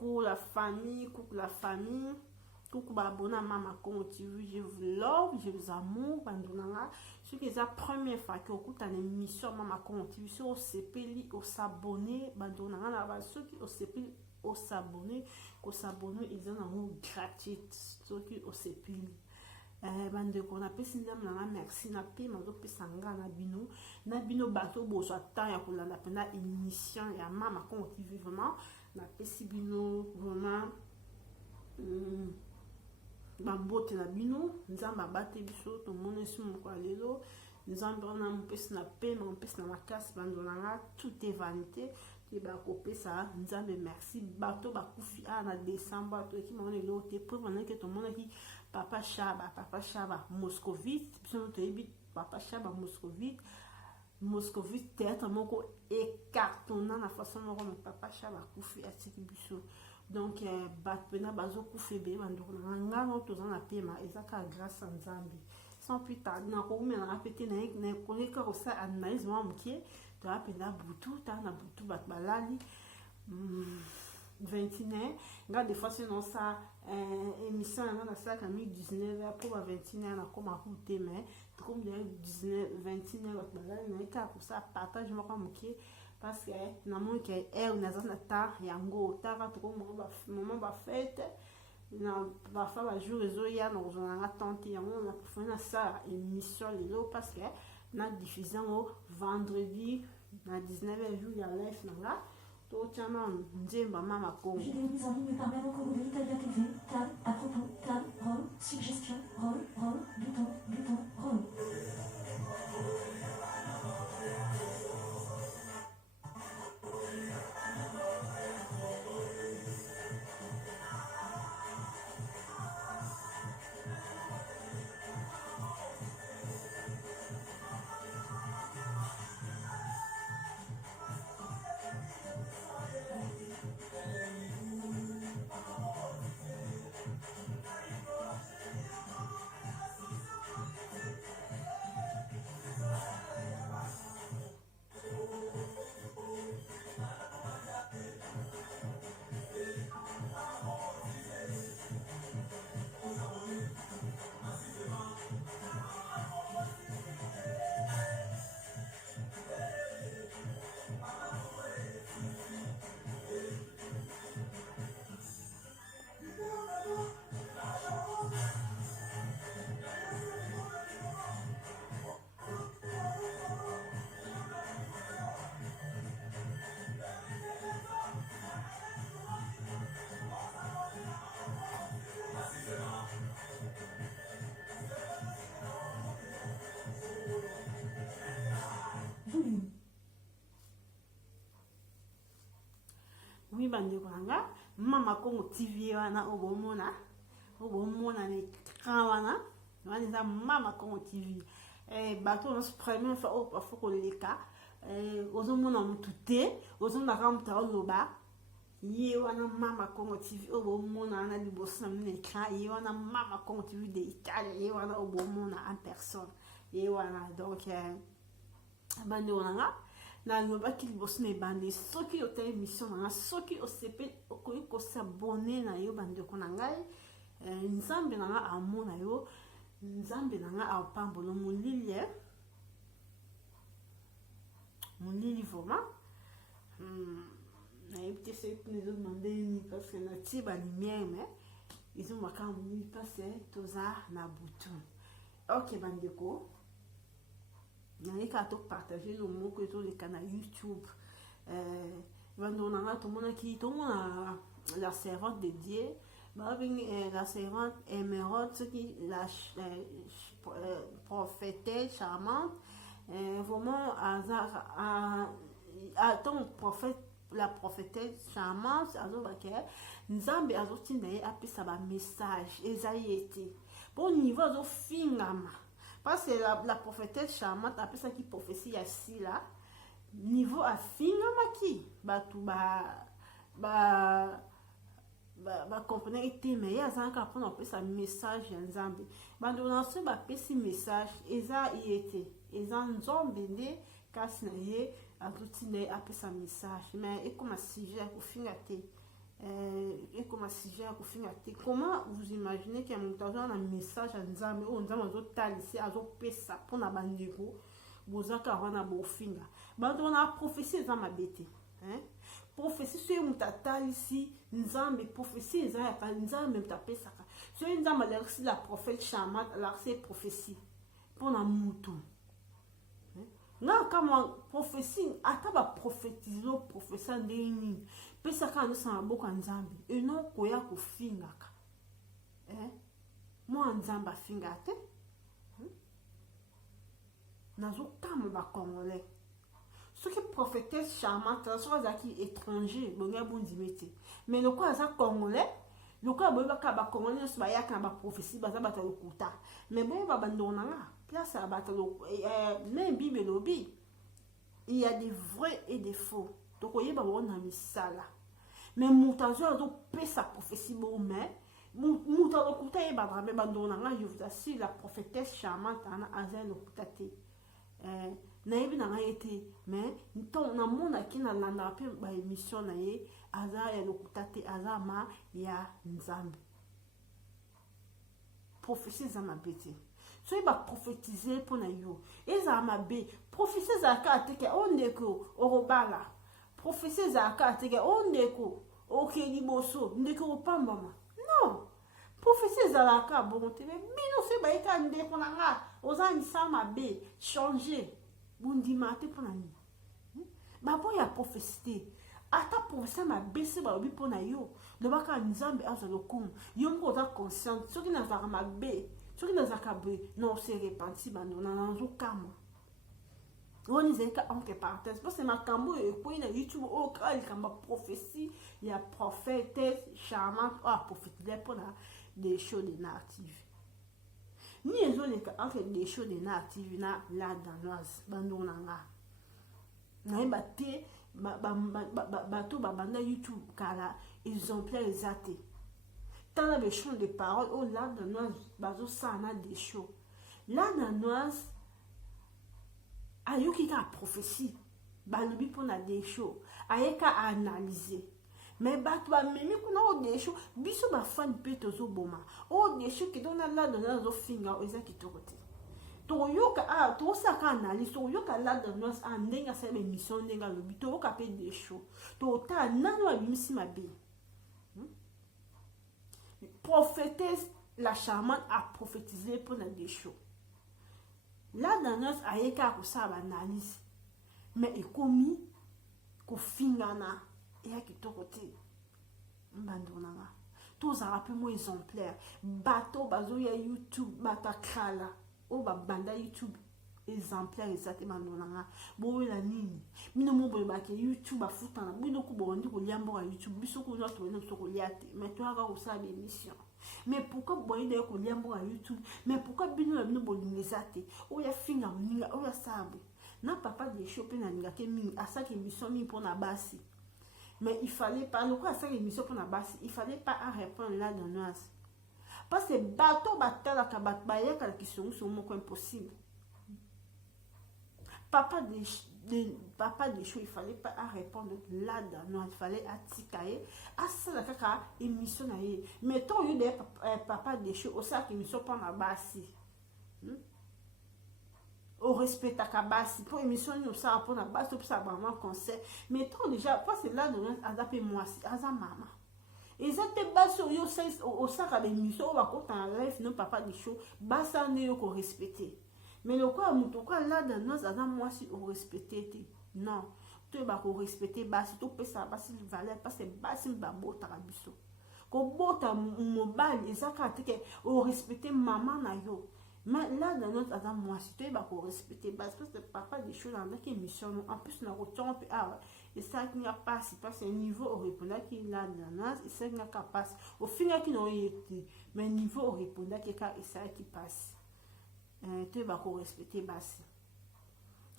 coucou la famille, coucou la famille. Coucou abonné à Mama Congo TV, je vous love, je vous amour. Ce qui est la première fois que vous écoutez une émission Mama Congo TV, si vous s'abonnez, vous s'abonnez, ceux qui vous s'abonnez, ils ont gratuit, ceux qui vous s'abonnez. Bande qu'on appelle syndrome na merci na pe mazo pesanga na bino bato bo so temps ya kolanda pena émission ya Mama Congo TV vraiment na pesi bino vraiment bambote na bino nzamba bate biso to mona sumu kwa lelo nzamba na mpesi na pe na mpesi na makasi bandolanga tout est vanité te ba kopesa nzambe merci bato bakufi na décembre to ki mona lelo te pour vraiment que tout le monde qui Papa Chaba Moscovite, Papa Chaba Moscovite, théâtre moko écartonnant la façon dont Papa Chaba koufi atiki biso. Donc, batpena bazo koufi be, bandouran, non, tous en a pema, ezaka grâce à Nzambi. Sans plus tarder, na koumé na répété na koleka rosa analyse moi mkie, to apena butu, ta na butu batbalali. 21h, regarde des fois sinon ça émission dans ça comme 19h pour 21h na comme à côté mais comme 19 21h là mais pour ça partage moi comme qui parce que na mon que est on a na ta yango ta to moment ba fête na ba fa ba jour réseau ya na on attente yango na pour faire ça émission lelo parce que na diffusion vendredi na 19h jour ya live na Mama Congo. Vidéo mise en ligne par Mama Congo de l'Italia TV. Tab, à propos, tab, rôle, suggestion, rôle, bouton, rôle. Oui, bande kwanga Mama Congo TV wana obomona ne kawana wana za Mama Congo TV bato nos première fois au parfois koleka ozomona mutute ozomona kamta oloba ye wana Mama Congo TV obomona na liboso na mne ekran ye wana Mama Congo TV de Italie ye wana obomona en personne ye wana donc bande wana na lobaki liboso na bande soki yota émission na soki osepe okoki kosabone na yo bandeko na ngai nzambe na nga amona yo nzambe na nga apambolo molili vraiment na yebi te soki nezodemande nini parce que na tie balumière mais ezomaka molili parce toza na butu ok bandeko to partager le mot que sur le canal YouTube la servante de Dieu la servante émeraude qui la prophétesse charmante vraiment ton prophète la prophétesse charmante nzambe azotinda ye apesa ba message ezayete bon niveau zo fingama parce que la prophétesse charmante après ça qui prophétie ici là niveau à fingamaki batu comprenez été mais ya zanka prendre un peu sa message nzambe bando na so ba pesi message eza yete eza nzombe nde kasi na ye atuti na apesa message mais et comme sujet ko finga te et comme sujet à finir. Comment vous imaginez qu'il y a un message à Nzambe ou Nzambe a ici à pesa pour na bandeko vous akarwana bofinga bando na prophétie za mabete hein prophétie sur mutata ici Nzambe prophétie za ya Nzambe mtapesa sur Nzambe la prophète Shamat la prophétie pour na mutu na kama prophétie ataba prophétiser professeur ndeni pesa kana sa boka Nzambe et non koya kofinga moi Nzamba finga te nazo kama ba congolais ce qui prophétesse charmante soit zaki étranger bonga bondimete mais le quoi ça congolais le quoi ba ba congolais so ba yaka ba prophétie ba za bata lokuta mais bon ba bandona nga place à bata même bible lobi il y a des vrais et des faux donc oyeba bona misala mais mutazo azo pesa prophétie bon mais muta lokuta e ba brabe bandona nga je vous assure la prophétesse charmante ana azel lokuta te nayebi na ngai ete mais nton na mona ki na landa pe ba émission na ye aza ya lokuta te aza ma ya Nzambe prophétie za mabete so ba prophétiser pour na yo eza mabe prophétie za ka te ke ondeko orobala prophétie za ka te ke ondeko okeli boso ndeko opambama non prophétie za la ka bon te bino se ba ika ndeko na nga ozani sa mabe changer bundimate pour na ni babo ya prophétie ata prophétie mabe se ba obi pour na yo de baka Nzambe azo lokum yo mko ta conscient so ki na za mabe so ki na za ka be non se repenti bando na nanzo kama woni zeka entre parenthèses parce que ma kambo e ko na YouTube o kali kamba prophétie ya prophétesse charmante ou prophétie pour na des choses de narrative ni ezo le ka entre des choses de narrative na la danoise bando na nga na ba te bato babanda YouTube kala exemplaire exacté tant la champ de parole au la danoise bazo sana des choses la danoise ayoki ka prophétie balobi pona des choses ayeka analyser mais bato bamemi kuna o des choses biso ba fan pe tozo boma o des choses ki dona la danoise zo finga eza kitoko te toyoka to saka analyse toyoka la danoise ndenga sa émission ndenga lobi toyoka pe des choses to ta nano abimisi mabe prophétesse la charmante a prophétisé pour la des choses la danoise ayeka ko sa analyse mais ekomi ko fingana et kitoko te mbandona to za rappel mo exemplaire bato bazo ya YouTube bata kala o ba banda YouTube exemplaire exactement ndona bo la nini mino mo bo ba ke YouTube afuta na bino ko bondi ko liambo ka YouTube biso ko to na so ko liate mais to aka ko sa émission mais pourquoi boy de ko liambo ka YouTube mais pourquoi bino na bino bo lingezate o ya finga mninga o ya sabe na papa de choper na ninga ke mingi asaki émission mi pour na basi mais il fallait pas le quoi asaki émission pour na basi il fallait pas à répondre là dans nous parce que bateau batala ka bat baye ka qui sont moko impossible papa de show il fallait pas à répondre là dans il fallait atikaye asa la kaka émission na ye mais to yo de papa de show o sa émission pour na basi au respect à kabasi pour émission nous ça pour na basi pour ça vraiment concert mais to déjà parce que là dans azapé moi si aza mama ezate baso yo au saka d'émission va compter en live non papa de show basa ne yo ko respecter mais le quoi muto quoi là dans nos aza moi si au respecter non tu ba ko respecter basi to pesa basi valeur parce que basi ba bota biso ko bota mobile ezaka te au respecter maman na yo mais là dans notre aza moi si tu ba ko respecter basi parce que papa de show dans la émission en plus na retourne et ça qui n'a pas si pas c'est niveau au répondant qui là dans et ça n'a pas passe au final qui n'ont été mais niveau au répondant qui et ça qui passe tu vas respecter basi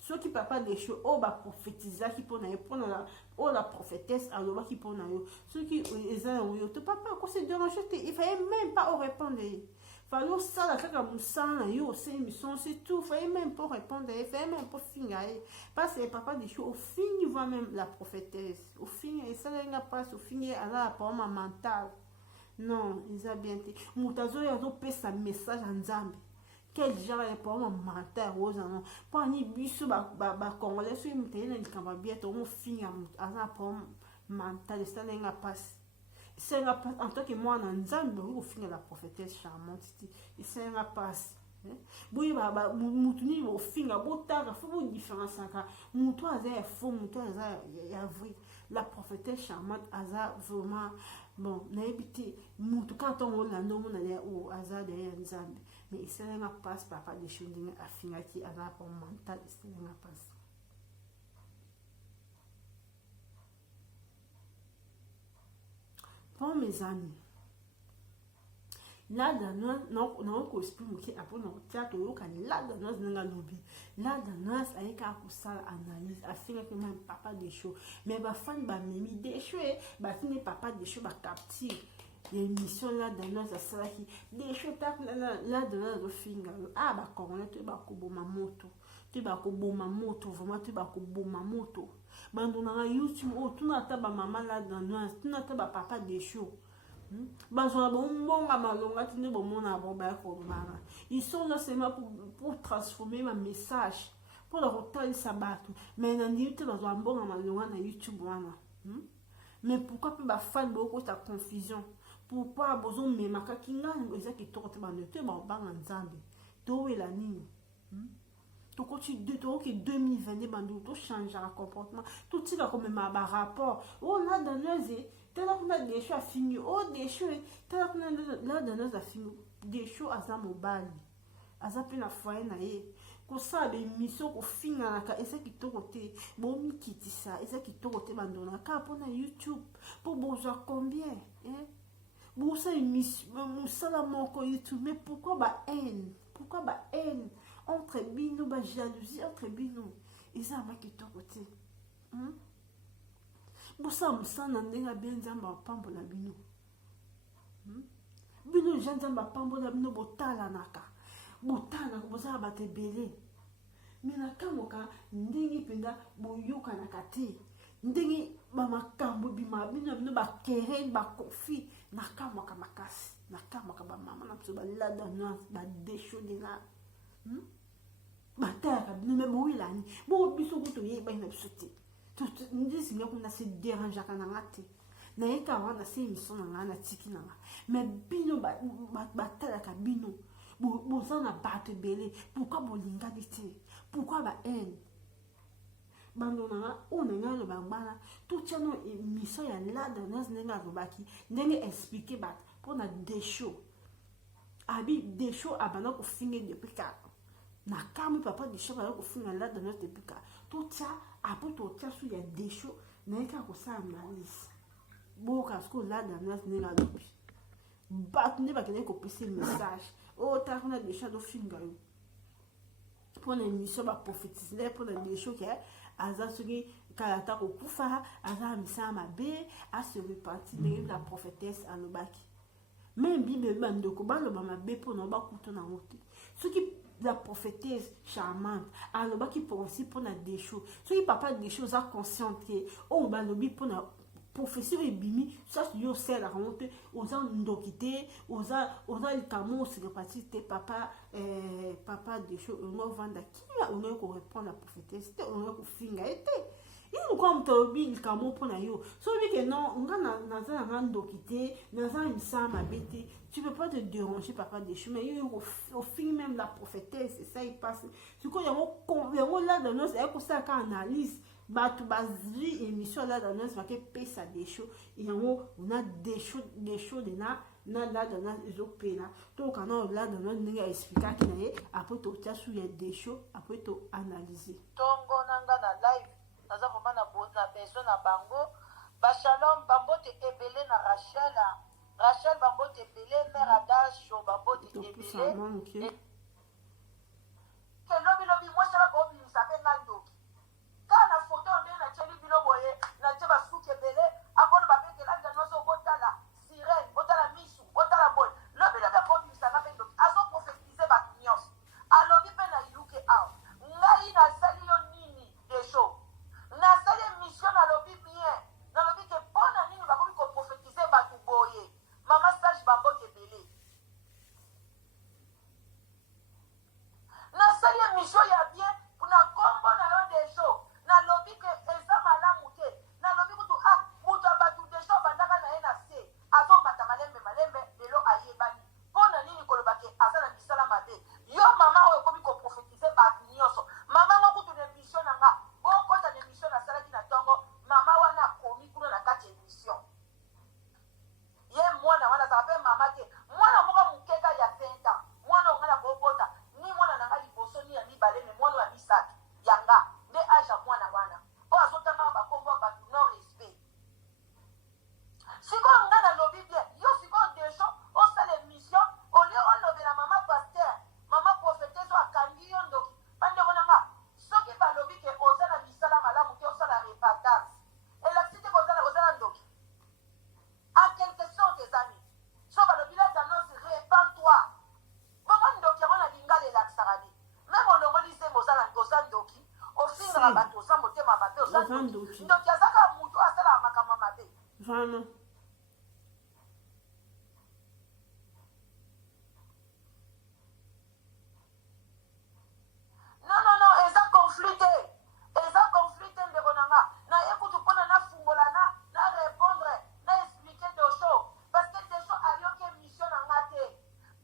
ceux qui papa des choses oh ba prophétiser qui pour la oh la prophétesse alors qui pour na yo ceux qui ezana yo te papa quoi c'est déranger il fallait même pas répondre fallait ça la kaka musana yo c'est émission c'est tout fallait même pas répondre fallait même pas finir parce que papa des choses au fin il voit même la prophétesse au fin et ça n'a pas au fin elle a pas ma mental non ils a bien été mutazo ya zo pesa message en Nzambe quel genre de pas ma mental rose non pas ni biso ba congolais sur mutena ni kamba bien to mo fin à la pas mental ça n'a pas c'est en tant que moi en Nzambe au fin la prophétesse charmante et c'est un passe boyi ba mutuni au fin a botaka faut une différence aka mutu aza faux mutu aza ya vrai la prophétesse charmante aza vraiment bon na ebité mutu quand on lando mona o aza de Nzambe mais c'est un passe papa de chundinga afinga ki aza pour mental c'est un passe. Bon mes amis, là dans non ko exprime que après non théâtre yo kan là dans nga lobi là dans ay ka ko sala analyse afin que même papa des choses mais ba fan ba mimi des choses ba fini papa des choses ba capture l'émission là dans ça sala qui des choses tap là dans finga ah ba connait tu ba ko boma moto tu ba ko boma moto vraiment tu ba ko boma moto bandona YouTube oh tu n'as pas maman là dans nous tu n'as pas papa des choses bazona bon malonga tine bon mona bon ba ko mara ils sont là seulement pour transformer ma message pour le retour sabatu mais na ndite bazona bon malonga na YouTube wana mais pourquoi pas ba fan beaucoup ta confusion pourquoi besoin même ka kinga ezaki tokote ba ne te ba banga Nzambe to wela nini to continue to que 2022 bandu to changer le comportement tout ça comme ma rapport oh là dans nos t'as là des choses à finir oh des choses t'as là dans nos à finir des choses à ça mobile à ça pe na foyer na ye ko ça be mission ko finir na ka esa ki to côté bon mi kiti ça esa ki to côté bandu na ka pour na YouTube pour besoin combien hein bon ça émission ça la moko YouTube mais pourquoi ba haine entre bino ba jalousie entre bino eza ma ki to côté bosa musana ndenga bien Nzamba pambola bino bino Nzamba pambola bino botala naka boza ba tebele mina kamoka ndingi penda boyoka na kati ndingi ba makambo bima bino ba keren ba kofi na kamoka makasi na kamoka ba mama na tso ba la dans ba décho de la bataka bino me boilani bo biso kuto ye ba ina bisote tout ndisi ngako na se déranger kana ngate na eka wana se mission na ngana tiki na mais bino batalaka bino bozana bato belé pourquoi bolinga dite pourquoi ba haine bandona on nga lo bangana tout tchano mission ya là dans nos nenga robaki ndenge expliquer bat pour na décho abi décho abana ko finir depuis ka na kami papa décho ba ko finir là dans notre depuis ka tout ça après tout ça sur ya décho na ka ko sa analyse boka sko là dans nos nenga lobi bat ne ba kene ko passer message oh ta kuna décho do finga pour l'émission ba prophétiser pour les décho que aza soki kalata ko kufa aza misama be a se repartir de la prophétesse alobaki même bible bandoko baloba mabe pour no bakuto na moto soki la prophétesse charmante alobaki pour aussi pour na des choses soki papa des choses a consciente que on balobi pour na prophétie ebimi ça yo sert à monter aux ndokité aux likamo se repartir te papa des choses on vendre qui on ko répondre la prophétesse on ko finga été il comme to bi likamo pour na yo so bi que non on na za ndokité na za misama bete tu peux pas te déranger papa des choses mais au fin même la prophétesse c'est ça il passe ce qu'on y a là dans nos c'est ça qu'on analyse bato bazwi émission là dans nos va que pesa des choses et on a des choses de na là dans nos ezopena to kana là dans nos ninga expliquer que na après to tia sur ya des choses après to analyser tongo nanga na live naza vraiment na besoin na bango ba shalom bambote ebele na Rachel bambote ebele mère Adasho bambote ebele que lobi moi ça va pas bien ça fait mal donc kana photo ndenge na tsheli bilo boye na tsheba suki ebele akona babete la nzano so botala sirene botala misu botala boy lobi lobi ko bisa na pendo kaka bato oza motema mabe oza ndoki azaka motu asalaka makambo mabe vraiment non eza conflit te ndeko na nga naye kutu mpona nafungola na répondre na explique desho parce que desho ayoki émission na nga te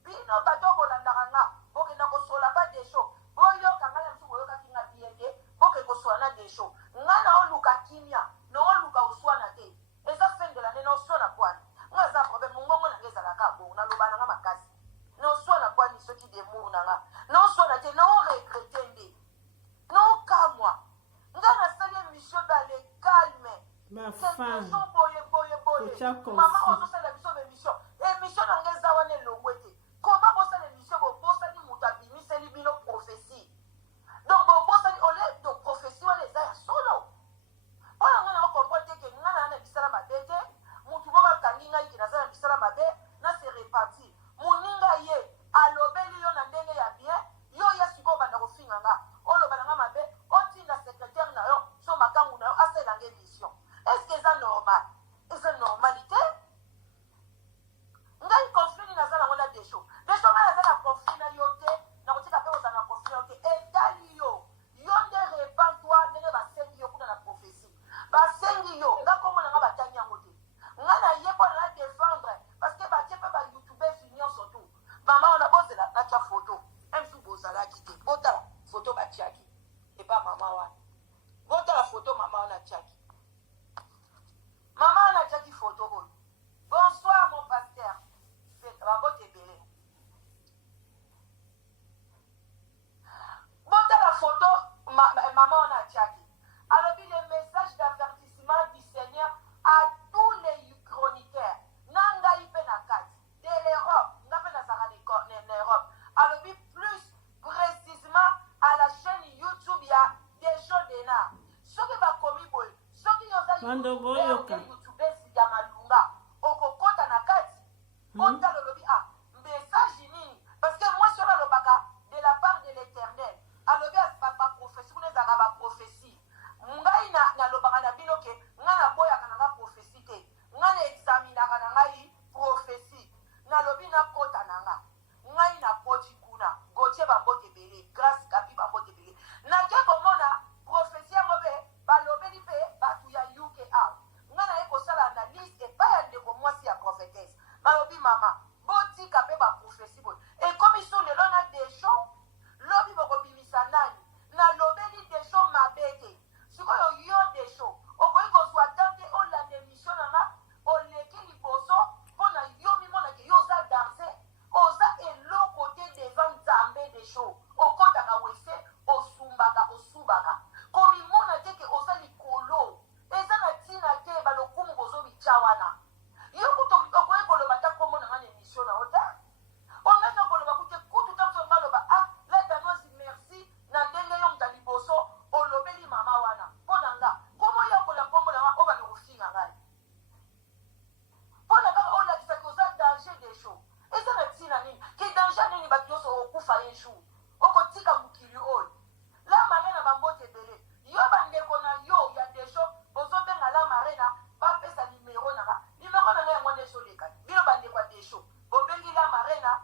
bino bato bolandaka nga bokenda kosola ba desho boyoka ngai na biso boyokaki nga bien te boke kosola na desho nga na oluka kimia na oluka oswana te eza fendela nde na oswana kwani nga eza problème mongongo na nga ezalaka bongo naloba na nga makasi na oswana kwani soki demour na nga na oswana te na oregrete nde na okamwa nga nasali émission dans le calme boye mama ozosala biso émission na nga eza wana elongwe te koma bosala émission bobosani moto abimiseli bino prophétie donc bobosani ole to prophétie wana eza ya solo mpona nga nanga comprendre te ke nga na bisala mabe te motu moko akangi ngai ke naza na bisala mabe na se réparti moninga ye alobeli yo na ndenge ya bien yo ya sikoyo banda kofinga nga oloba na nga mabe otinda secrétaire na yo so makangu na yo asalanga émission est ce que eza normal eza normalité ngai conflit naza nango na desho ngai naza na conflit na yo te nakotika mpe kozala na conflit na yo te etali yo nde répand-toi ndenge basengi yo kuna na prophétie basengi yo nga kombo na nga batangi yango te nga na ye mpona na défendre parce que batie mpe bayoutubers nyonso tu mama wana bozela natya foto msu bozalaki te botala foto batiaki epa mama wana botala foto mama wana atiaki mama wana atiaki foto oyo bonsoir mon pasteur babote ebele botala foto mama wana atiaki alobi le message d'avertissement du Seigneur à tous les chroniqueurs na ngai mpe na kati de l'Europe nga mpe nazala na Europe alobi plus précisément à la chaîne YouTube ya Desho Dena soki bakomi boye soki youtubers ya malunga okokota na kati otala olobi message nini parce que moi soki alobaka de la part de l'éternel alobi baprophétie kuna ezalaka baprophétie ngai nalobaka na bino ke ngai naboyaka na nga prophétie te ngai na examinaka na ngai prophétie nalobi nakota na nga ngai nakoti kuna gotie babote ebele grâce kapi babote ebele nake komona prophétie yango mpe balobeli mpe bato ya uk aw ngai naye kosala analyse epai ya ndeko mwasi ya prophétesse balobi mama botika mpe baprophétie boye ekomi so lelo na desho lobi bokobimisa nani nalobeli desho mabe te sikoyo yo desho okoki kozwa tante olanda émission na nga oleki liboso mpona yo mimonake yo oza danse oza eloko te devant nzambe desho okotaka wese osubaka komimona te ke oza likolo eza na ntina te balokumu bozobitya wana yo kutu okoki koloba ta kombo na nga na émission na ota ongaki okoloba kute kutu ta biso ngaloba latanoisi merci na ndenge yo muta liboso olobeli mama wana mpona nga komo yokola kombo na nga oyo bana kofinga ngai mpona kaka olakisaki oza danger desho eza na ntina nini ke danger nini bato nyonso okufa ye jour okotika mokili oyo la marena bambote ebele yo bandeko na yo ya desho bozobenga la marena bapesa nimero na nga yango nde ezoleka bino bandeko ya desho bobengi la marena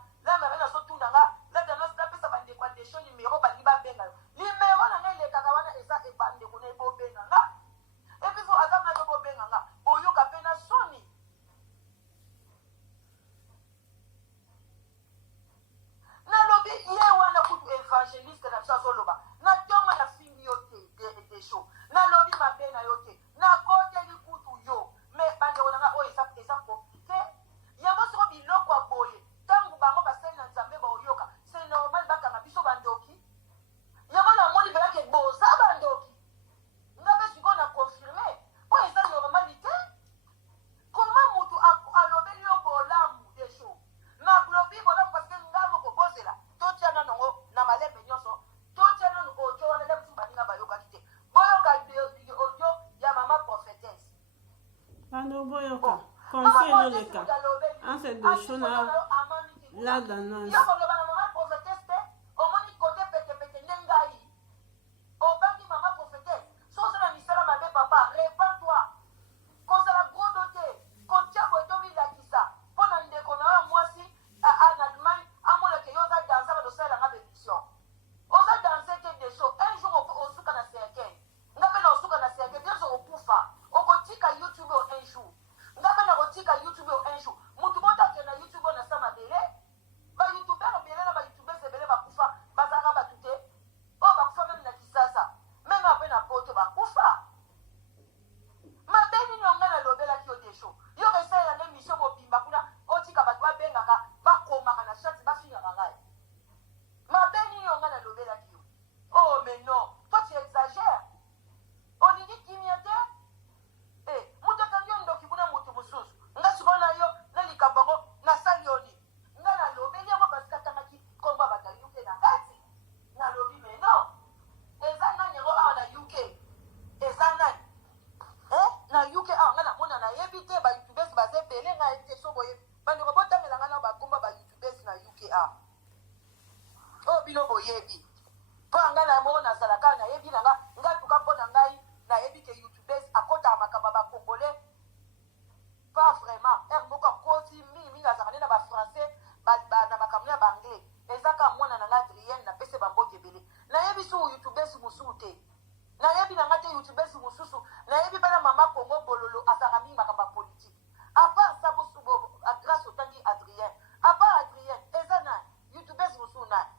azotunda nga latanosi napesa bandeko ya desho nimero balingi babenga yo nimero na nga elekaka wana eza ebandeko na ebobenga nga episo aza mna to bobenga nga boyoka mpe na soni nalobi ye wana kutu évangéliste na biso azoloba na ntongo na fingi yo te desho nalobi mabe na yo te nakoteli kutu yo me bandeko na nga oyo eza komplike yango soko biloko ya boye ntango bango basali na nzambe baoyoka c'est normal bakanga biso bandoki yango namoni belake boza bandoki nga mpe sikoyo na confirme oyo eza normalité koma mutu alobeli yo bolamu desho nakolobi bolamu parceke nga moko bozela totya nanongo na malembe nyonso totya nano odio wana nde biso baninga bayokaki te boyoka odio ya mama prophétesse Pano boyoka conseil no leka anse desho na la danos yo koloba na mama prophétesse te omoni kote petepete nde ngai obangi mama prophétesse otika YouTube un jour mutu botake na YouTube na sama bele ba YouTuber bele na ba YouTubers bele bakufa bazaka batute o bakufa même na kisasa même après na poto bakufa mabeni nyonga na lobela ki odesho yo resa ya na mission mobimba kuna otika batwa bengaka bakoma na chat bafinga ngai mabeni nyonga na lobela ki oh mais non toi tu exagères on dit kimiyate mutu kangi ndoki kuna mutu mususu nga sikona yo na likabongo na salioni nga na lobeli yango parce que tangaki komba bata UK na kati na lobi mais non eza nani yango awa na UK eza nani na UK awa nga na mona na yebi te ba youtubers baze bele nga yebi te so boye bandeko botamela nga na bakomba ba youtubers na UK awa o bino boyebi mpo nga na moko nazalaka na yebi na nga tuka mpo na ngai na yebi ke youtubers akotaka makambo bakongolais pas vraiment ere moko akoti mingimingi azalaka nde na bafrançais na makambo ya baanglais ezaka mwana na nga adrienne napese bamboki ebele nayebi so youtubers mosusu te nayebi na nga te youtubers mosusu nayebi bana mama kongo bololo azalaka mingi makambo ya politike apart sa grâce otangi adrienne apart adrienne eza na youtubers mosusu nani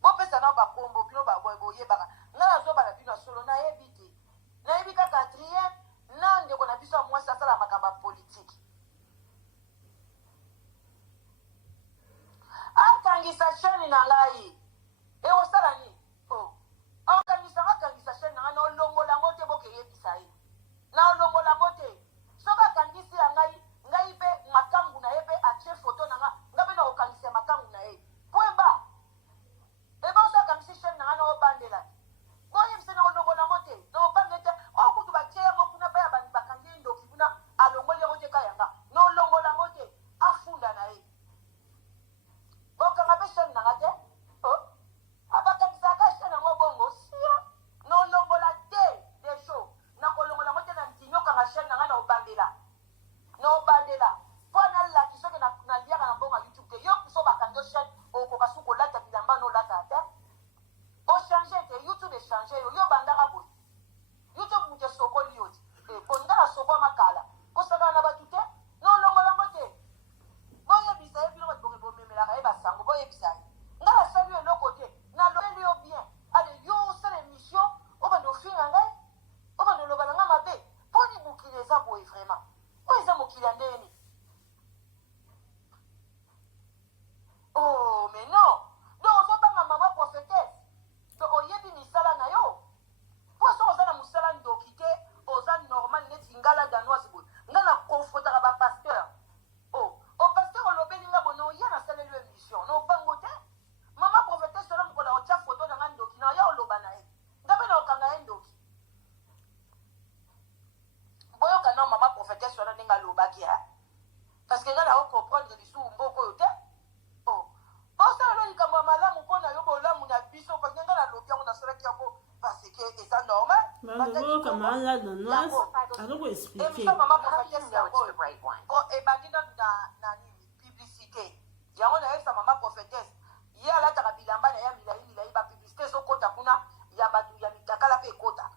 bopesa na bakombo bino boyebaka nga nazobala bino ya solo nayebi te nayebi kaka adrienne na ndeko na biso ya mwasi asala makambo ya politike akangisa chaine na ngai ekosala nini akangisa chaine na ngai na olongola yango te bokeyebisa ye na olongola yango te soki akangisi ya ngai mpe makambu na ye mpe atie foto na nga nga mpe na kokangisa makambu na ye point ba eba oso akangisi chaine na ngai na obandela boyebisa na olongola yango te na obandela te okutu batie yango kuna mpe ya bakangi ye ndoki kuna alongoli yango te ka yanga na olongola yango te afunda na ye bokanga mpe chaine na nga te abakangisaka chaine yango bongo sia na olongola te desho na kolongola yango te na ntini okanga chaine na nga na obandela mpo nalaki soki naliaka na mbongo ya youtube te yo so bakangi o chaine okoka su kolata bilamba nolata te ochange te youtube echange yo bandaka boye youtube mutu esokoli yo te bonga na soko makala kosakana na batu te na olongola yango te boyebisa ye bino bato bomemelaka ye basango boyebisa ye nga nasali eloko te nalobeli yo bien ale yo osala émission obanda ofinga ngai obanda oloba na nga mabe mpo ni mokili eza boye vraiment oyo eza mokili ya ndeni oh mais non donc ozobanga mama prophétesse donc oyebi misala na yo mpo so oza na mosala ndoki te oza normal neti ngala danoise boye nga na confrontaka bapasteur opasteur olobeli nga boye na oya nasaleli yo émission na obango te mama prophétesse ola mokola otya foto na nga ndoki na oya oloba na ye nga mpe na okanga ye ndoki boyoka na mama prophétesse wana ndenge alobaki parce que nga na ocomprendre lisusu mboka oyo te osalelo likambo ya malamu mpo na yo bolamu na biso parce que nga nalobi yango nasalaki yango parce que eza normal bandoboyoka mala danoise azokoexplike mama prophétesse yango ebandi na nini publicité yango nayebisa mama prophétesse ye alataka bilamba na ya milai bapublicité ezokota kuna ya bato ya mitakala mpe ekota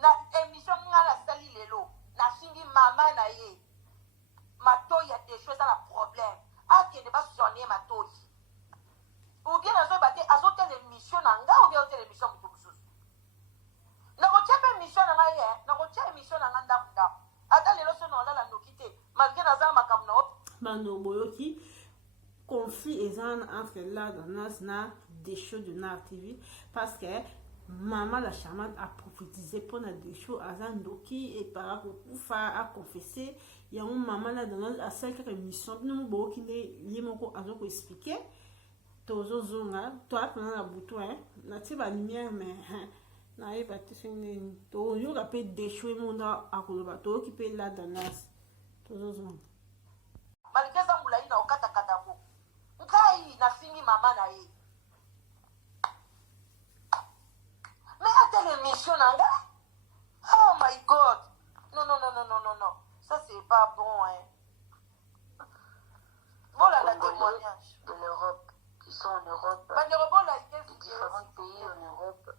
na émission nga nasali lelo nafingi mama na ye matoi ya desho eza na problème akende basonye matoi ubien azoyeba te azotela émission na nga ubien azotela émission moto mosusu nakotia mpe émission na ngai nakotia émission na nga ndambu ata lelo so na olala noki te malgré naza na makambo na bando boyoki conflit eza entre la danoise na desho de Nar TV parce que mama la charmante a prophétisé pour na desho aza ndoki epara kokufa aconfesse yango mama la danoise asali kaka émission bino moboyoki nde ye moko azokoexplike tozozonga toapena na butu natie balumière mais nayeba te so nini toyoka mpe desho emonda akoloba toyoki mpe la danoise tozozonga malgré eza molai na okatakata yango ngai nafingi mama na ye mais atele émission na nga oh my god non ça c'est pas bon voilà la témoignage de l'Europe qui sont en Europe de différents pays en Europe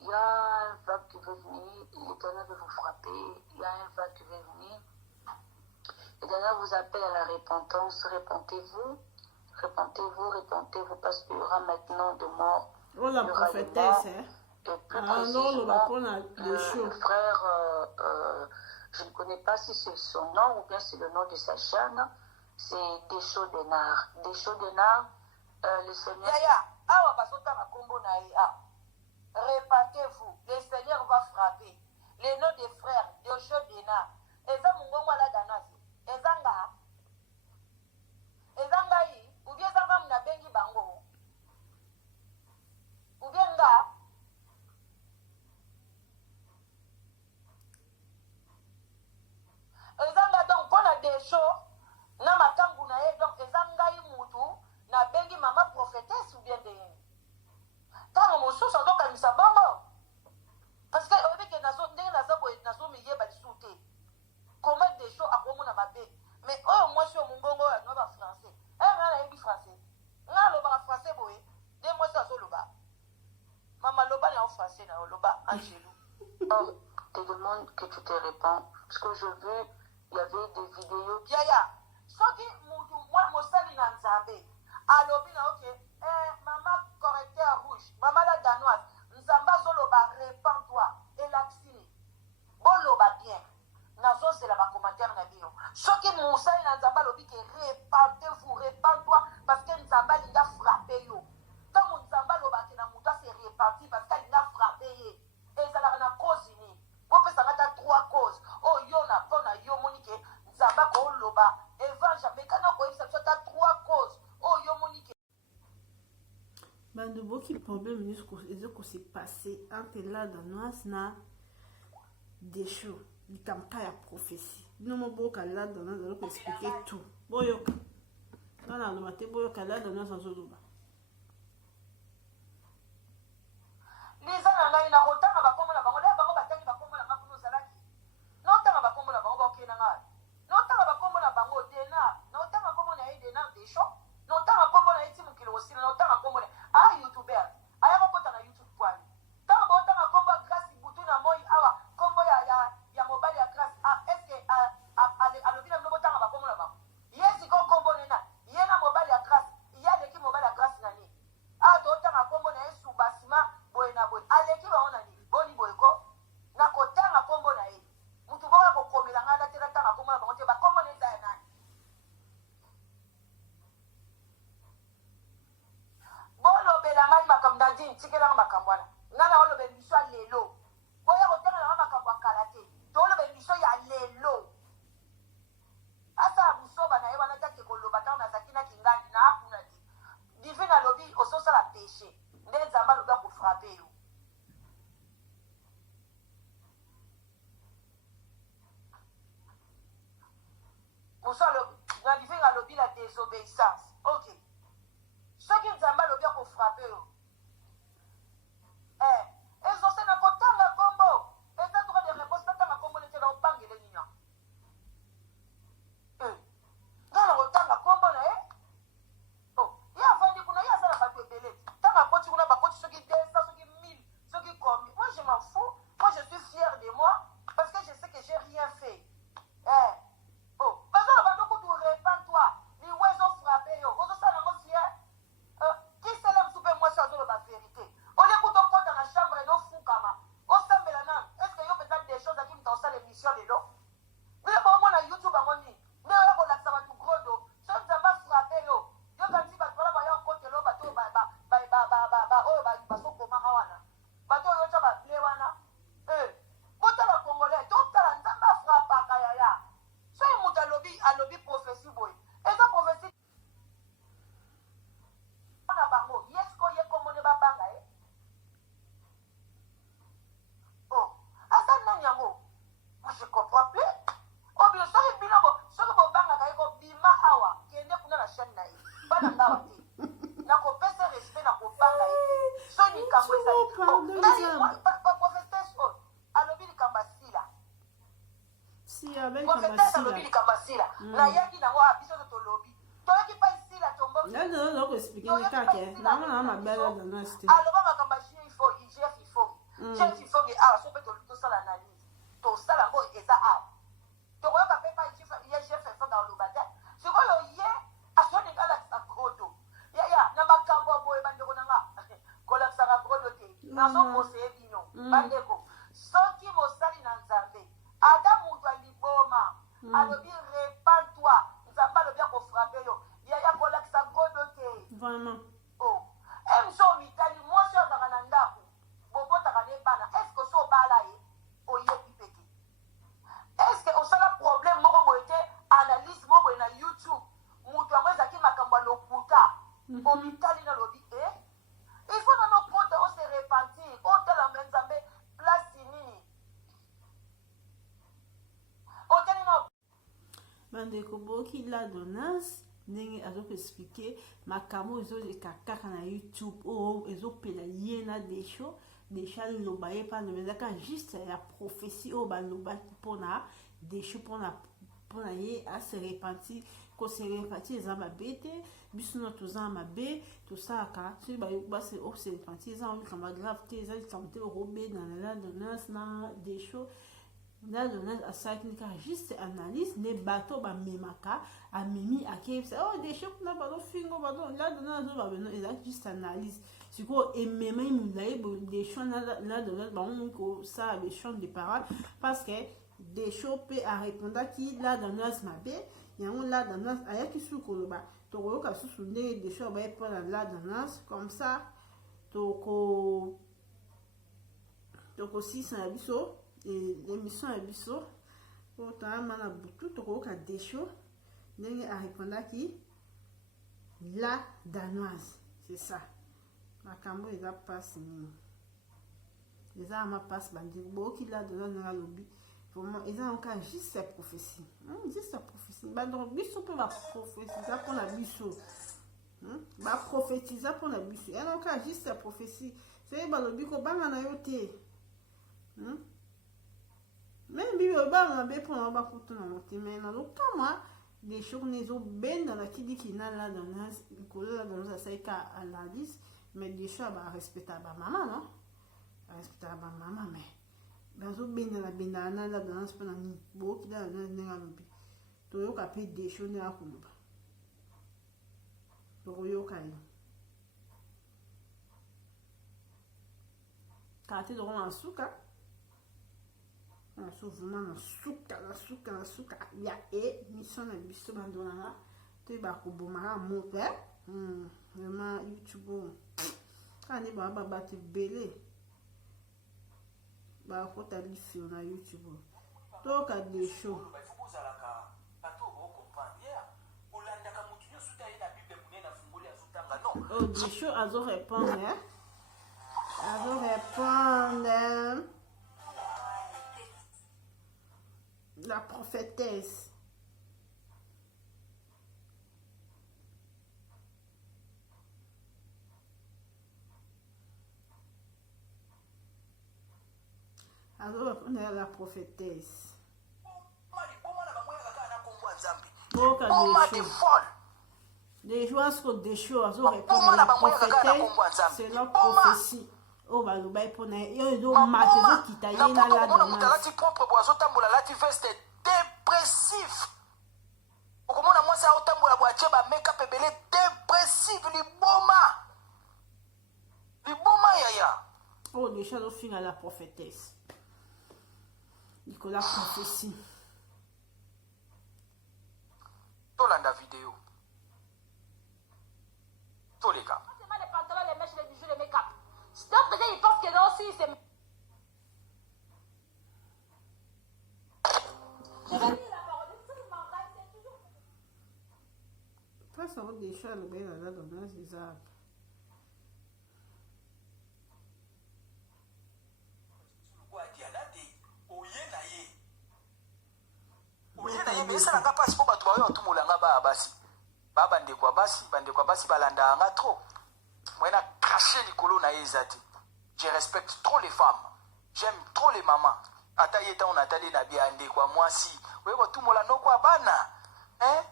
il y a un peuple qui veut venir l'Éternel veut vous frapper, il y a un va qui va venir. Le Seigneur vous appelle à la repentance, repentez-vous, repentez-vous, parce qu'il y aura maintenant de morts. Oh, la prophétesse, hein. Et plus Non, précisément, le frère, je ne connais pas si c'est son nom ou bien c'est le nom de sa chaîne, c'est Deschaux Denard. Deschaux Denard, le Seigneur... Répatez-vous, le Seigneur va frapper. Les noms des frères, Deschaux Denard. Eza mungongo la danasi. Ezanga. Ezanga yi, ou bien ezanga mna bengi bango. Ou bien nga. Ezanga donc pour la Deschaux, na makambu na ye donc ezanga yi mutu na bengi mama prophétesse ou bien de tant mosusu azokanisa bongo parce que oyebi ke ndenge naza boye nazomiyeba lisusu te comment Deschaux akomona mabe mais oyo mwasi oyo mongongo oyo anoa bafrançais nga nayebi français nga alobaka français boye nde mwasi azoloba mama loba na yo français na yo loba angelu te demande que tu te répands parce que je veux il y avait des vidéos yaya soki mutu mwa mosali na nzambe alobi na oke mama correcteur rouge mama la danoise nzambe azoloba repens-toi elaxini boloba bien nazozela bacommentaire na bino soki mosali na nzambe alobi ke repentez-vous repens-toi parce que nzambe alinga frappe yo ntango nzambe alobaki na moto ase repenti parce que alinga frappe ye ezalaka na cause nini bopesanga ta 3 cause oyo yo na mpo na yo moni ke nzambe akoloba evangile mekana koyebisa biso ta 3 cause oyo yo moni ke bando boki problème ezoko se passer entre la danoise na Deschaux likamka ya prophétie bino moboka la danoise azoko expliquer tout boyoka ngana aloba te boyoka la danoise azoloba liza na ngai na kotanga bakombo na bango lea bango batangi bakombo na nga kuna ozalaki naotanga bakombo na bango baokei na ngai naotanga bakombo na bango denar naotanga kombo na ye denar Deschaux naotanga kombo na ye ti mokili osila naotanga kombo na youtuber aya kokota na youtube pwani ntango baotanga kombo ya grâce butu na moi awa kombo ya mobali ya grâce eske alobi na bino botanga bakombo na bango ye siko kombo nena ye na mobali ya grâce ye aleki mobali ya grâce na nini awa tootanga kombo na ye subasima boye na boye aleki bango na nini boni boye ko na kotanga kombo na ye mutu boka kokomela ngai alatela tanga kombo na bango te bakombo na eza ya nani bolobela ngai makambo na dini tikelanga makambo wana ngai na olobe biso ya lelo boya kotanga nanga makambo ya kala te tolobe biso ya lelo asala busoba na ye wana take koloba ntango nazaki na kingandi na akuna te divine alobi ozosala péché nde nzambe alobi akofrape yo mosu na divine alobi la désobéissance ok soki nzambe alobi akofrape yo ezose na kotanga kombo eza droit de réponse natanga kombo nete na opangele nina nga na kotanga kombo na ye ye avandi kuna ye aza na bato ebele ntango akoti kuna bakoti soki 200 soki 1000 soki combien moi je m'en fous moi je suis fier de moi parce que je sais que j'ai rien fait bazala bando kutu repens-toi liwe ezofrape yo ozosala yango fier kisala mosu mpe mwasi azoloba vérité olie kuta okota na chambre nofukama osambela nanu estce yo mpenza des choses aki muta osala émission lelo bile bomona youtube yango nini nde oya kolakisa bato grodo so nzambe afrape yo yokanisi bato wana baya okotela bato oyo basokomaka wana bato oyo otya bable wana botala congolais totala nzambe afrapaka yaya soki moto alobi prophétie boye eza prophétie na bango yesko ye komone babanga ye aza nani yango moi je comprends plus obio soki bino soki bobangaka ye kobima awa kende kuna na chaîne na ye bana ngawa te nakopesa respect na kobanga ye te so likambo ezali prophétesse oyo alobi likambo asila prophétesse alobi likambo asila nayaki nango biso to tolobi toyoki mpa esila tomboki aloba makambo ya jef ifongi awa so mpe tosala analyse tosala yango eza awa tokoyoka mpe epai ye chef efanga oloba te sikoyo ye asoninga alakisa kodo yaya na makambo ya boye bandeko na nga kolakisaka kodo te nazokoseye bino bandeko soki mosali na nzambe ata moto aliboma alobi repentoi nzambe alobi akofrape yo yaya kolakisa kodo te vraiment emso mitali mwasi ozaka na ndako bobotaka ne bana eske oso obala ye oyebi pete eske osala problème moko boye te analyse moko boye na youtube moto yango ezalaki makambo ya lokuta omitali nalobi il faut nano kota ose repentir otalamba nzambe place nini otali na bandeko boki la donas ndenge azokoexplike makambo ezoleka kaka na youtube oyo ezopela ye na desho aloba ye mpa aloba ezaka juste ya prophétie oyo balobaki mpona desho mpona ye ase repentir kose repentir eza mabe te biso no toza na mabe tosalaka soki basi ose repentir eza likambo grave te eza likambo te okobenda na la donas na desho la donas asalaki nika juste analyse nde bato bamemaka amemi akeyebisa desho kuna bazofingo la donas azobabeno ezalaki juste analyse sikoyo ememai molai desho la donas bango kosala bechange de parole parce que desho mpe arépondaki la donas mabe yango la donas ayaki susu koloba tokoyoka susu ndenge desho abaye mpona la donas comme ça tokosisa na biso l'émission ya biso po toyama na butu tokoyoka desho ndenge arépondaki la danoise c'est ça makambo eza mpasi nini eza ama mpasi bandeko boyoki la danoise ndenge alobi vraiment eza yangoka juste ya prophétie juste ya prophétie bandeko biso mpe baprophétiza mpona biso baprophétiza mpona biso eza yangoka juste ya prophétie soki balobi kobanga na yo te même bibi obanga mabe mpona bakutu na motema na lokamwa desho kuna ezobenda na kidiki na la donas likolo la donas asalika analyse mais desho barespectaka bamama non barespectaka bamama mais bazobendana na la donas mpona nini boyoki la donas ndenge alobi toyoka mpe desho ndenge akoloba tokoyoka ye kaka te toko na suka vraiment na suka ya mission na biso bandonanga to bakobomaka moto vraiment youtube kaka nde baba bato ebele bakota lifio na youtube toyoka desho desho azorépondre la prophétesse. Alors, on est la prophétesse. Les gens sont des choses, on répond à la prophétesse, c'est la prophétie. Oh balobai pona yo matezo kitaye na la dama mutalati propre boazo tambola lati veste dépressif okomona mwasi aotambola boatie ba make up ebele dépressif liboma yaya oh déjà ofinga la prophétesse Nicolas prophétie tolanda vidéo toleka les pantalons, les mèches, les bijoux, les make-up. Donc, peut-être ils pensent que non, si c'est. Je vais dire la parole. C'est toujours. Pas ça, on déjà le bien là dans les arbres. esalanga mpasi mpo bato baoyo batumolanga baya basi baya bandeko ya basi balandanga trop moyena crache likolo na ye eza te je respecte trop les femmes j'aime trop les mamans ata ye ntango natali na bia ndeko ya mwasi oye kotumola ndoko ya bana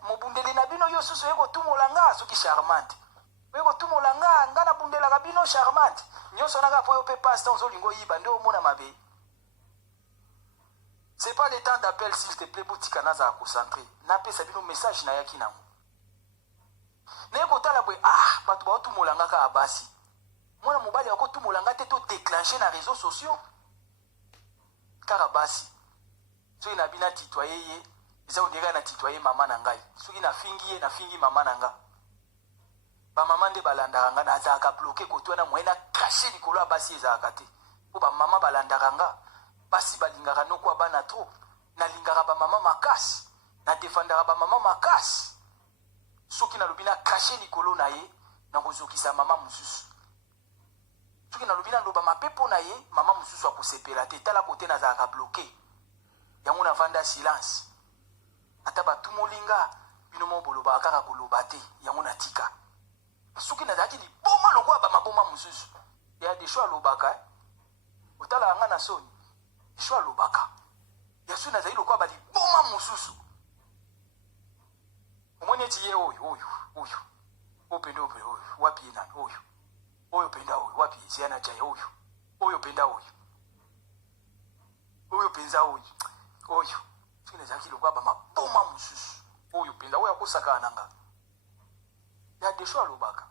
mobundeli na bino yo susu oye kotumola nga soki charmante oye kotumola nga nabundelaka bino charmante nyonso naka po yo mpe pasi ntango ozolinga oyiba nde omona mabe C'est pas le temps d'appel, s'il te plaît, boutique naza à concentrer. N'a pas sabi no message na yaki nango. Ne kotala bwe bato ba tout molanga ka abasi. Mwana mobali yako tout molanga te to déclencher na réseaux sociaux. Kaka basi. Soki na bina titoyer ye, eza ondeka na titoyer mama na ngai. Soki na fingi mama na nga. Ba mama nde balandaka nga na azaka bloqué koto na moyena cacher likolo ya basi ezaka te. Po ba mama balandaka nga. Basi balingaka noko bana trop. Na lingaka ba mama makasi. Na défendaka ba mama makasi. Soki na lobina cacher likolo na ye na kozokisa mama mususu. Soki na lobina loba mapepo na ye mama mususu akosepela te tala kote na zaka bloqué. Yango na vanda silence. Ata batu molinga bino mo boloba kaka koloba te yango na tika. Soki na zaki li boma lokwa ba maboma mususu. Ya de choix lobaka. Otala nga na soni. Choix lobaka. Ya suna za lokwa ba li boma mususu. Omoni eti ye oyo. Opendo oyo. Wapi na oyo. Oyo penda oyo. Wapi ziana jaya oyo. Oyo penda oyo. Oyo penza oyo. Oyo. Soki na zaki lokwa ba maboma mususu. Oyo penda oyo akosaka nanga. Ya de choix lobaka.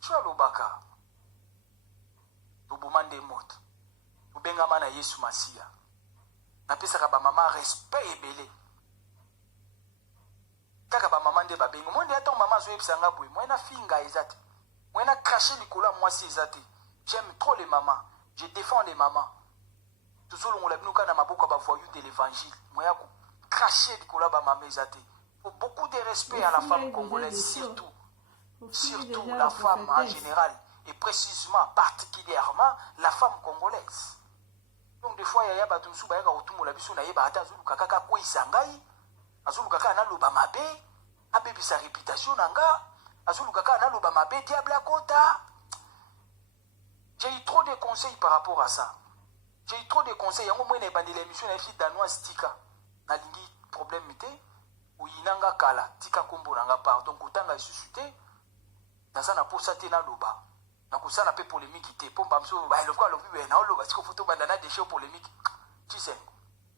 Choix lobaka. Tobomande moto. Tobengama na Yesu Masia. Napesaka ba mama respect ebele. Kaka ba mama nde babengo. Monde ata mama zo yebisanga boye. Mwena finga ezate. Mwena cracher likolo mwasi ezate. J'aime trop les mamans. Je défends les mamans. Toujours on l'a binu kana maboko ba voyou de l'évangile. Moya ko cracher likolo ba mama ezate. Faut beaucoup de respect à la femme congolaise surtout. Surtout la femme en général et précisément, particulièrement la femme congolaise. Donc des fois, il y a des gens qui ont été biso na yeba ata azuluka kaka kwisa ngai, azuluka kaka na loba mabe, abebi sa réputation nanga, azuluka kaka na loba mabe diable akota. J'ai eu trop de conseils par rapport à ça. J'ai eu trop de conseils. Yango moi na ebandela émission na fille danoise tika. Na lingi problème ite, ou inanga kala, tika kombo nanga pardon, kotanga suscité. Naza na posa te na loba. Na kusana pe polémique te. Pomba mso ba lokwa lobi na loba siko photo bandana de show polémique. Tu sais.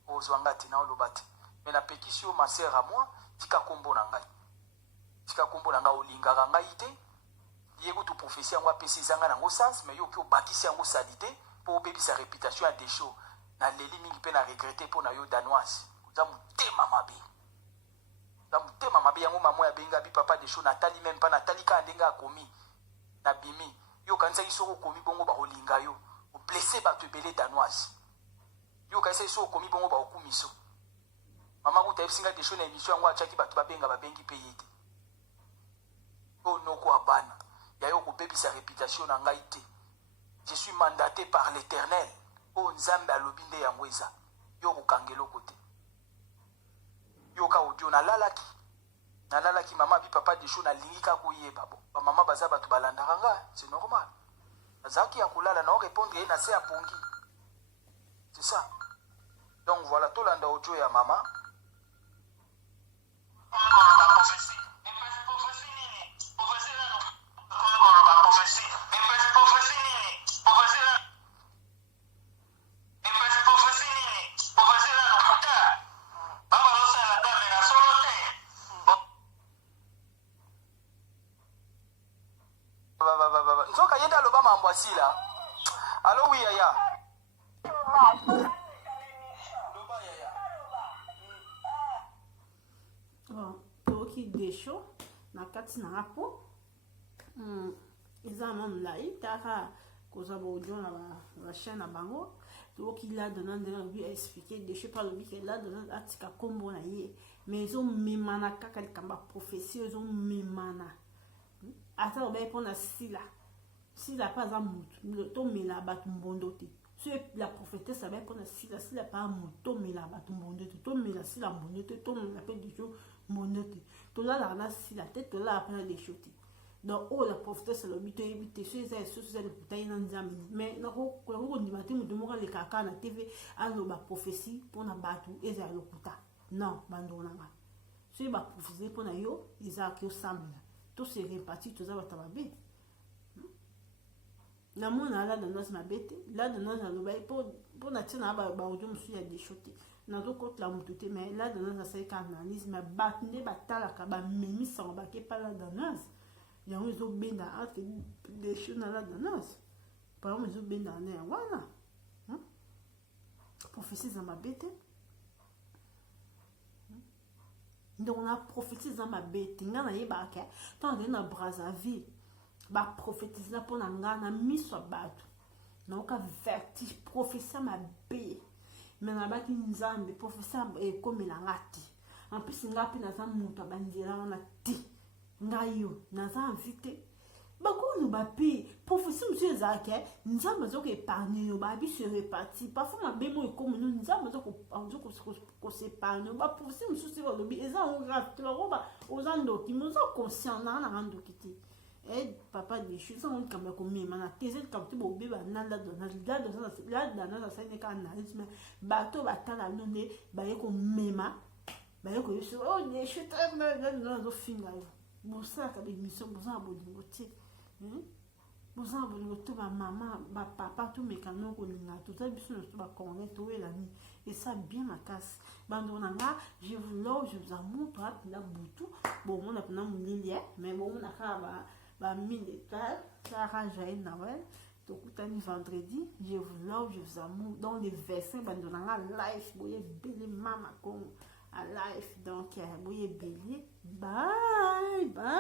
Ozwanga te na loba te. Mais na pétition ma sœur à moi, tika kombo na ngai. Tika kombo na nga olinga nga ite. Yego to prophétie ngwa pesi zanga na ngo sens mais yo ki obakisi yango salité pour obébi sa réputation à des shows. Na leli mingi pe na regretter pour na yo danoise. Za mutema mabe. Mutema mabe yango mama ya benga bi papa de show Nathalie même pas Nathalie ka ndenga komi na bimi yo kanisa isoko komi bongo ba olinga yo o blessé ba te belé danoise yo kanisa isoko komi bongo ba okumiso mama ku ta singa de show na émission yango achaki ba to benga ba bengi payete o noko abana ya yo ko bebi sa réputation na ngai te. Je suis mandaté par l'Éternel o nzambe alobinde yango eza yo ko kangelo kote yoka audio na lalaki mama bi papa de show na lingika koyeba bo ba mama baza batu balandaka nga c'est normal azaki ya kulala na répondre na se apongi c'est ça. Donc voilà to landa audio ya mama nzoka yenda loba mambo asila. Allo oui yaya. Loba yaya. Bon, toki desho na kati na rapo. Eza mam lai taka koza bo audio na la chaîne na bango. Toki la donnant de lui expliquer desho par le bic là donnant atika kombo na ye. Mais ils ont memana kaka likamba prophétie, ils ont memana. Ata obe pona sila. Si la pas amout, to mela bat mbondote. Si la prophétesse avait pona sila, si la pas amout, to mela bat mbondote, to mela sila mbondote, to mela pe des choses mbondote. To la sila tête, to la après des choses. Donc oh la prophétesse le bito ebite, si c'est le putain nan nzambe. Mais na ko ni matin mu demora le kaka na TV, alo ba prophétie pona batu eza le puta. Non, bandona nga. Si ba prophétie pona yo, Isaac yo samla. Tout c'est réparti, tout ça va t'ababer. La mona là de nos mabete, là de nos alobai pour natina ba audio monsieur a des choté. nazokotela motu te mais la danseuse asalika analyse mais bato nde batalaka bamemisango bake pa la danseuse yango ezobenda entre desho na la danseuse paramo ezobenda na yango wana prophétie eza mabe te donc na prophétie eza mabe te ngai nayebaka ntango azali na Brazzaville baprophétise mpona ngai na miso ya bato naoka vertige prophétie mabe me nabaki nzambe prophétie ekomela nga te en plus ngai mpe naza moto ya banzela wana te ngai yo naza invité bakoloba mpe prophétie mosusu ezalaki nzambe aza koépargne yo babi se reparti parfois mabe mo ekomino nzambe aza kosepargne yo baprophétie mosusu balobi eza grave te bakoba oza ndoki me oza conscient nanga nanga ndoki te papa déchu ça on comme comme mana tese comme tu bobe ba na la donna ça ka analyse mais bato batala nonde ba yeko mema ba yeko yesu oh déchu très mal dans finga bon ça ka émission boza bodingo ti boza bodingo to ba maman ba papa tout mécano ko linga tout ça biso to ba connaît to elani et ça bien ma casse bando nanga je vous love je vous amour pas la boutou bon on a pas mon lilia mais bon on a ka ba 1000 étoiles, Sarah Jaïd Nawel, tokutani vendredi, je vous love, je vous amour, dans les versets, bandonanga live, boye belé mama comme à live, donc boye belé, bye, bye.